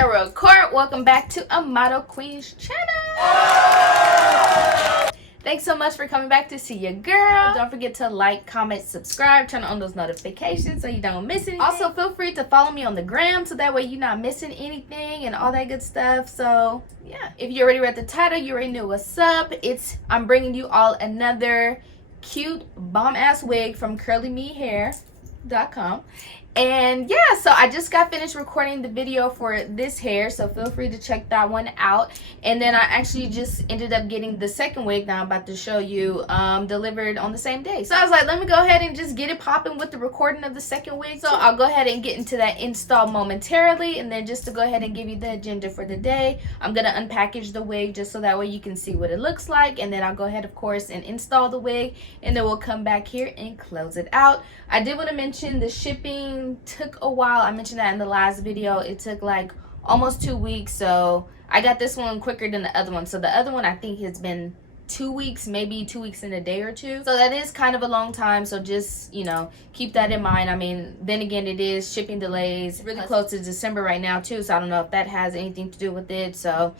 and record. Welcome back to a Model Queens channel. Thanks so much for coming back to see your girl. Don't forget to like, comment, subscribe, turn on those notifications so you don't miss anything. Also, feel free to follow me on the gram so that way you're not missing anything and all that good stuff. So yeah, if you already read the title, you already knew what's up. I'm bringing you all another cute bomb ass wig from curlymehair.com. And yeah, so I just got finished recording the video for this hair, so feel free to check that one out. And then I actually just ended up getting the second wig that I'm about to show you delivered on the same day. So I was like, let me go ahead and just get it popping with the recording of the second wig. So I'll go ahead and get into that install momentarily, and then just to go ahead and give you the agenda for the day, I'm gonna unpackage the wig just so that way you can see what it looks like, and then I'll go ahead, of course, and install the wig, and then we'll come back here and close it out. I did want to mention the shipping took a while. I mentioned that in the last video. It took like almost 2 weeks, so I got this one quicker than the other one. So the other one I think has been 2 weeks, maybe 2 weeks in a day or two. So that is kind of a long time, so just, you know, keep that in mind. I mean, then again, it is shipping delays really close to December right now too, so I don't know if that has anything to do with it. So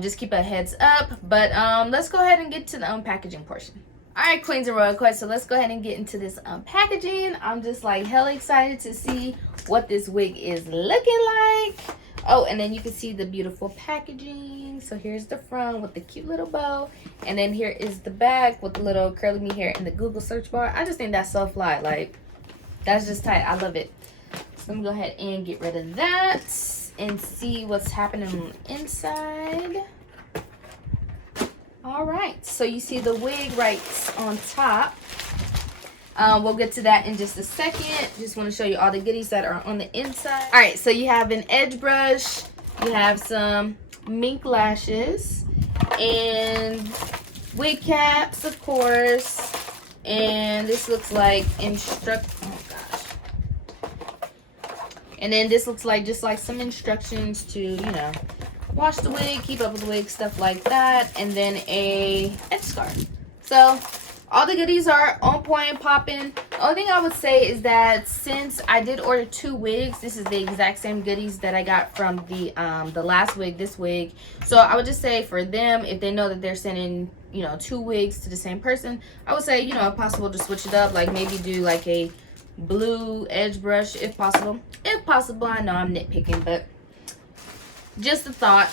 just keep a heads up. But let's go ahead and get to the unpackaging portion. Alright, queens and royal quest, so let's go ahead and get into this packaging. I'm just like hella excited to see what this wig is looking like. Oh, and then you can see the beautiful packaging. So here's the front with the cute little bow, and then here is the back with the little curly me hair in the Google search bar. I just think that's so fly. Like, that's just tight. I love it. So I'm gonna go ahead and get rid of that and see what's happening on the inside. All right, so you see the wig right on top. We'll get to that in just a second. Just want to show you all the goodies that are on the inside. All right, so you have an edge brush, you have some mink lashes, and wig caps, of course. And this looks like oh gosh. And then this looks like just like some instructions to, you know, wash the wig, keep up with the wig, stuff like that, and then a edge scarf. So all the goodies are on point, popping. The only thing I would say is that since I did order 2 wigs, this is the exact same goodies that I got from the last wig, this wig. So I would just say for them, if they know that they're sending, you know, 2 wigs to the same person, I would say, you know, if possible, to switch it up, like maybe do like a blue edge brush if possible. If possible, I know I'm nitpicking, but just a thought.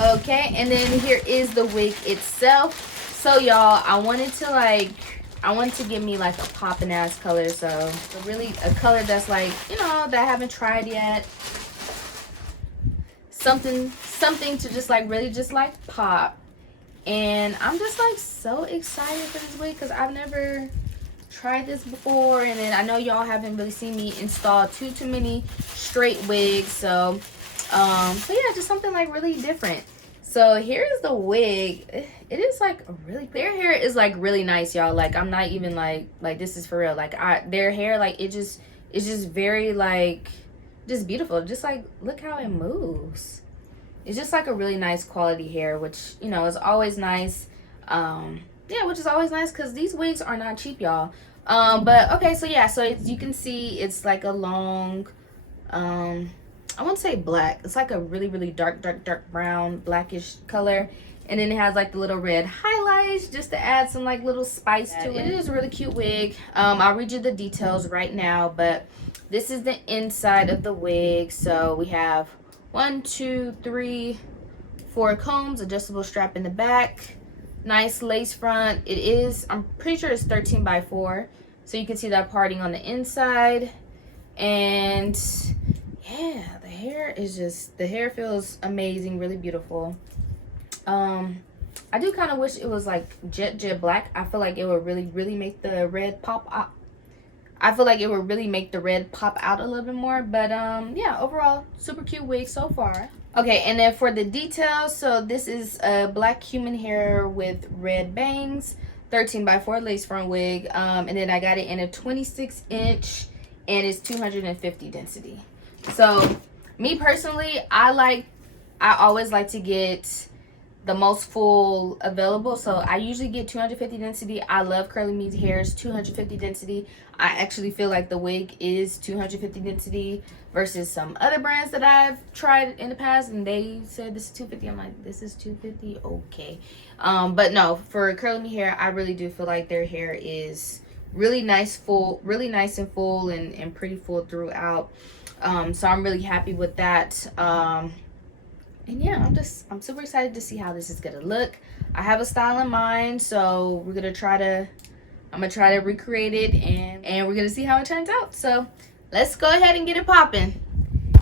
Okay, and then here is the wig itself. So y'all, I wanted to give me like a poppin' ass color. So really a color that's like, you know, that I haven't tried yet. Something to just like really just like pop. And I'm just like so excited for this wig because I've never tried this before, and then I know y'all haven't really seen me install too many straight wigs, so yeah, just something like really different. So here's the wig. It is like really, their hair is like really nice, y'all. Like, I'm not even like this is for real. Like, their hair, like, it's just very like just beautiful. Just like, look how it moves. It's just like a really nice quality hair, which, you know, is always nice. Yeah, which is always nice because these wigs are not cheap, y'all. But okay, so yeah, so you can see it's like a long, I won't say black. It's like a really dark brown, blackish color. And then it has like the little red highlights just to add some like little spice to it. It is a really cute wig. I'll read you the details right now, but this is the inside of the wig. So we have 1, 2, 3, 4 combs, adjustable strap in the back. Nice lace front. It is, I'm pretty sure it's 13 by 4, so you can see that parting on the inside. And yeah, the hair feels amazing, really beautiful. I do kind of wish it was like jet black. I feel like it would really make the red pop out. I feel like it would really make the red pop out a little bit more. But yeah, overall super cute wig so far. Okay, and then for the details, so this is a black human hair with red bangs, 13 by 4 lace front wig, and then I got it in a 26-inch, and it's 250 density. So me personally, I always like to get the most full available. So I usually get 250 density. I love Curly Me's hair's 250 density. I actually feel like the wig is 250 density versus some other brands that I've tried in the past, and they said this is 250. I'm like, this is 250, okay. But no, for Curly Me hair, I really do feel like their hair is really nice, full, really nice and full, and pretty full throughout. So I'm really happy with that. And yeah, I'm super excited to see how this is gonna look. I have a style in mind, so I'm gonna try to recreate it, and we're gonna see how it turns out. So let's go ahead and get it popping.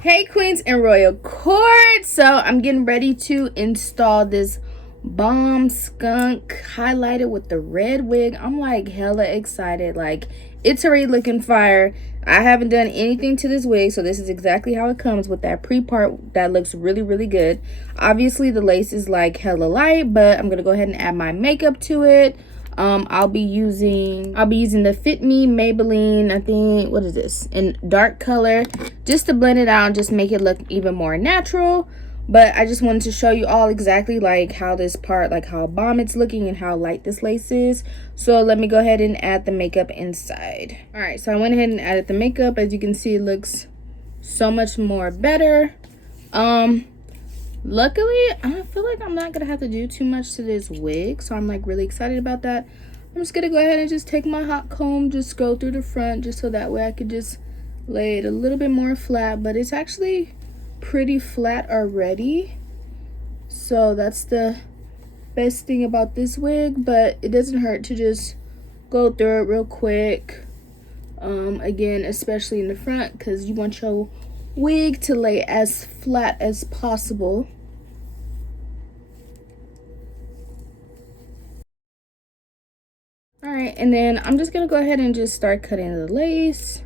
Hey queens and royal court, so I'm getting ready to install this bomb skunk highlighted with the red wig. I'm like hella excited. Like, it's already looking fire. I haven't done anything to this wig, so this is exactly how it comes with that pre-part that looks really, really good. Obviously the lace is like hella light, but I'm gonna go ahead and add my makeup to it. I'll be using the Fit Me Maybelline, I think, what is this, in dark color, just to blend it out and just make it look even more natural. But I just wanted to show you all exactly like how this part, like how bomb it's looking and how light this lace is. So let me go ahead and add the makeup inside. All right, so I went ahead and added the makeup. As you can see, it looks so much more better. Luckily, I feel like I'm not gonna have to do too much to this wig, so I'm like really excited about that. I'm just gonna go ahead and just take my hot comb, just go through the front, just so that way I could just lay it a little bit more flat. But it's actually pretty flat already, so that's the best thing about this wig. But it doesn't hurt to just go through it real quick, again, especially in the front, because you want your wig to lay as flat as possible. All right, and then I'm just gonna go ahead and just start cutting the lace.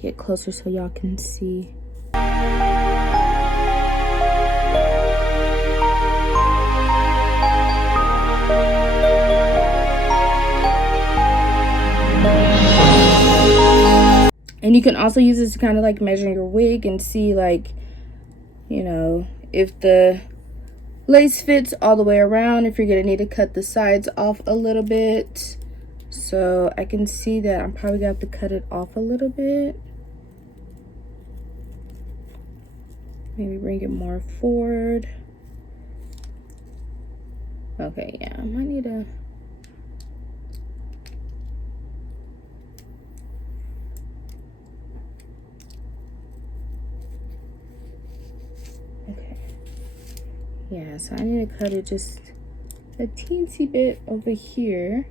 Get closer so y'all can see. And you can also use this to kind of like measure your wig and see, like, you know, if the lace fits all the way around, if you're gonna need to cut the sides off a little bit. So I can see that I'm probably gonna have to cut it off a little bit. Maybe bring it more forward. Okay, yeah, I might need to. Okay. Yeah, so I need to cut it just a teensy bit over here.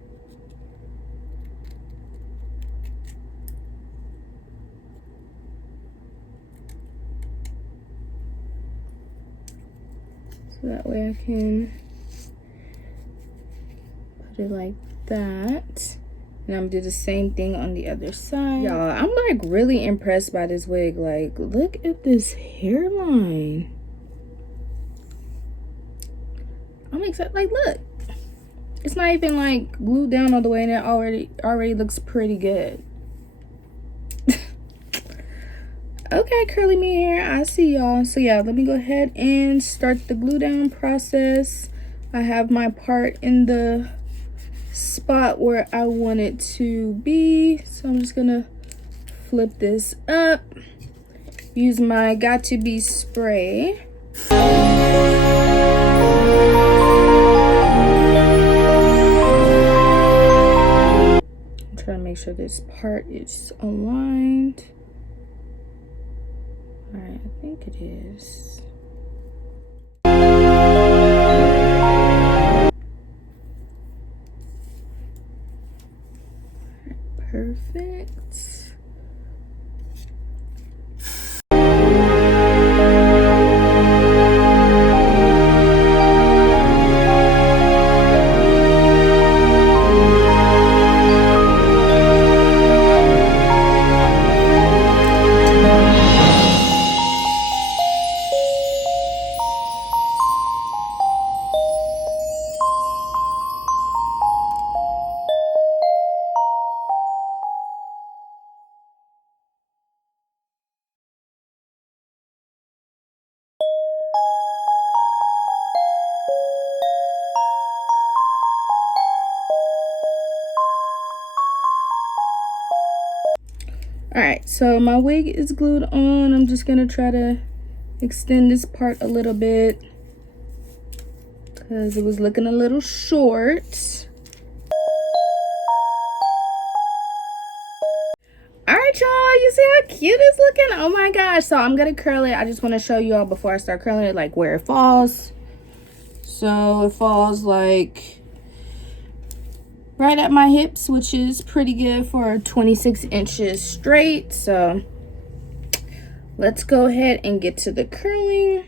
So that way I can put it like that. And I'm gonna do the same thing on the other side. Y'all, I'm like really impressed by this wig. Like, look at this hairline. I'm excited. Like, look, it's not even like glued down all the way, and it already looks pretty good. Okay, Curly Me hair, I see y'all. So yeah, let me go ahead and start the glue down process. I have my part in the spot where I want it to be, so I'm just gonna flip this up, use my Got To Be spray. I'm trying to make sure this part is aligned. All right, I think it is. Perfect. All right, so my wig is glued on. I'm just gonna try to extend this part a little bit because it was looking a little short. All right, y'all, you see how cute it's looking? Oh my gosh. So I'm gonna curl it. I just want to show you all before I start curling it, like where it falls. So it falls like right at my hips, which is pretty good for 26 inches straight. So let's go ahead and get to the curling.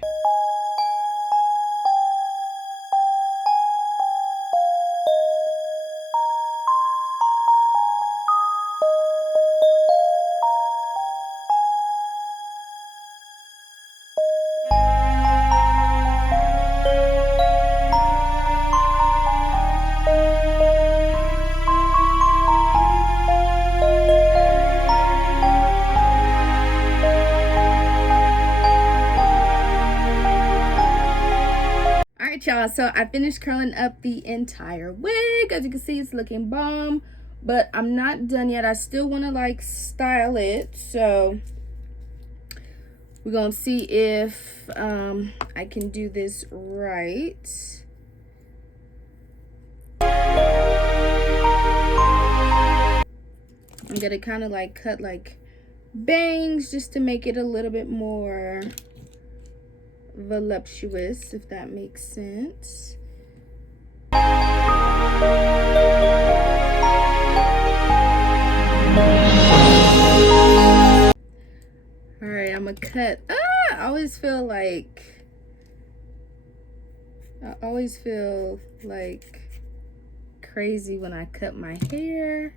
Y'all, so I finished curling up the entire wig. As you can see, it's looking bomb, but I'm not done yet. I still want to like style it, so we're gonna see if I can do this right. I'm gonna kind of like cut like bangs just to make it a little bit more voluptuous, if that makes sense. All right, I'm gonna cut. I always feel like crazy when I cut my hair.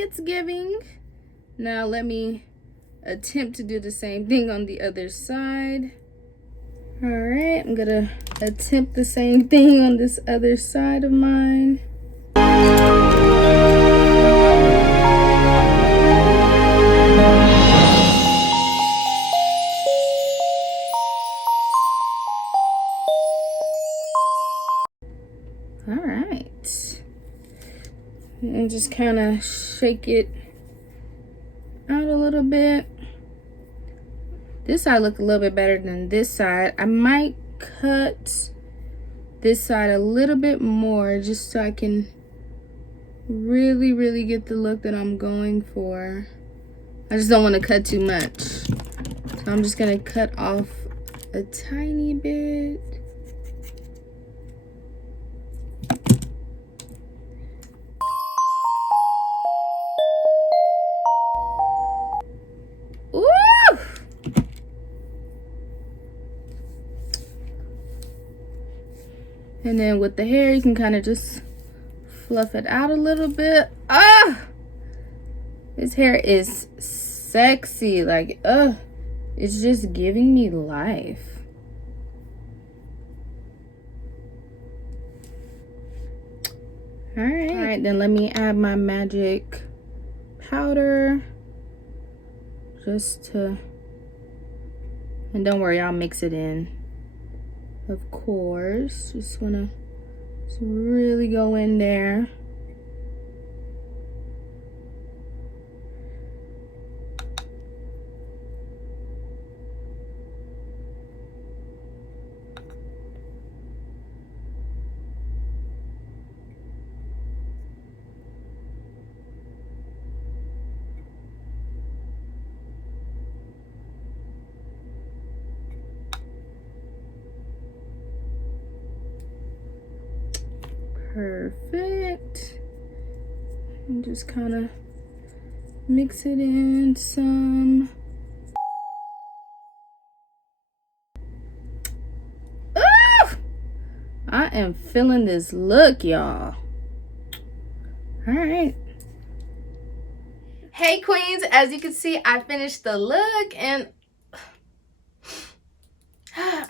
It's giving. Now let me attempt to do the same thing on the other side. All right, I'm gonna attempt the same thing on this other side of mine. All right, and just kind of shake it out a little bit. This side looked a little bit better than this side. I might cut this side a little bit more just so I can really get the look that I'm going for. I just don't want to cut too much, so I'm just gonna cut off a tiny bit. And then with the hair, you can kind of just fluff it out a little bit. This hair is sexy. Like, it's just giving me life. All right, then let me add my magic powder. And don't worry, I'll mix it in. Of course, just wanna really go in there. Perfect. And just kind of mix it in some. I am feeling this look, y'all. All right. Hey queens, as you can see, I finished the look and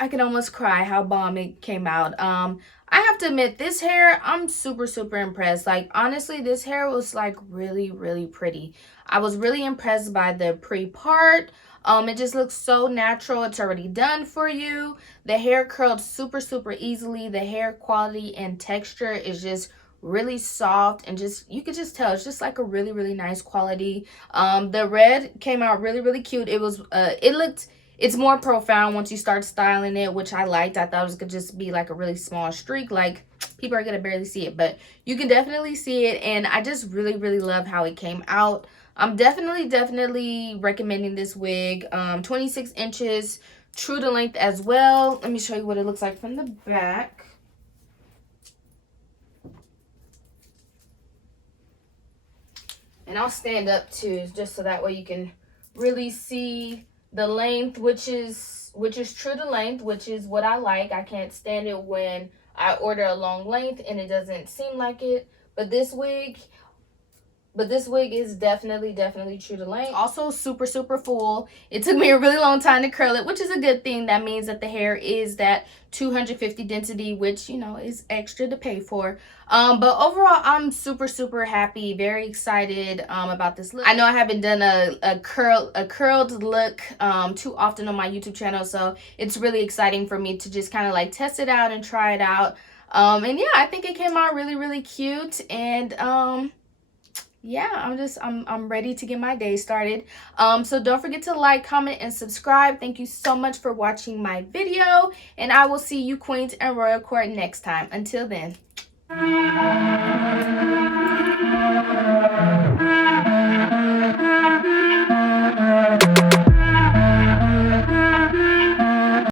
I can almost cry how bomb it came out. I have have to admit, this hair, I'm super impressed. Like, honestly, this hair was like really pretty. I was really impressed by the pre-part. It just looks so natural. It's already done for you. The hair curled super easily. The hair quality and texture is just really soft, and just, you could just tell it's just like a really nice quality. The red came out really cute. It was it's more profound once you start styling it, which I liked. I thought it was gonna just be like a really small streak, like people are gonna barely see it, but you can definitely see it. And I just really love how it came out. I'm definitely recommending this wig. 26 inches, true to length as well. Let me show you what it looks like from the back. And I'll stand up too, just so that way you can really see the length, which is true to length, which is what I like. I can't stand it when I order a long length and it doesn't seem like it. But this wig is definitely true to length. Also super full. It took me a really long time to curl it, which is a good thing. That means that the hair is that 250 density, which, you know, is extra to pay for. But overall, I'm super happy, very excited about this look. I know I haven't done a curled look too often on my YouTube channel, so it's really exciting for me to just kind of like test it out and try it out. And yeah, I think it came out really cute. And yeah, I'm ready to get my day started. So don't forget to like, comment, and subscribe. Thank you so much for watching my video, and I will see you queens and royal court next time. Until then.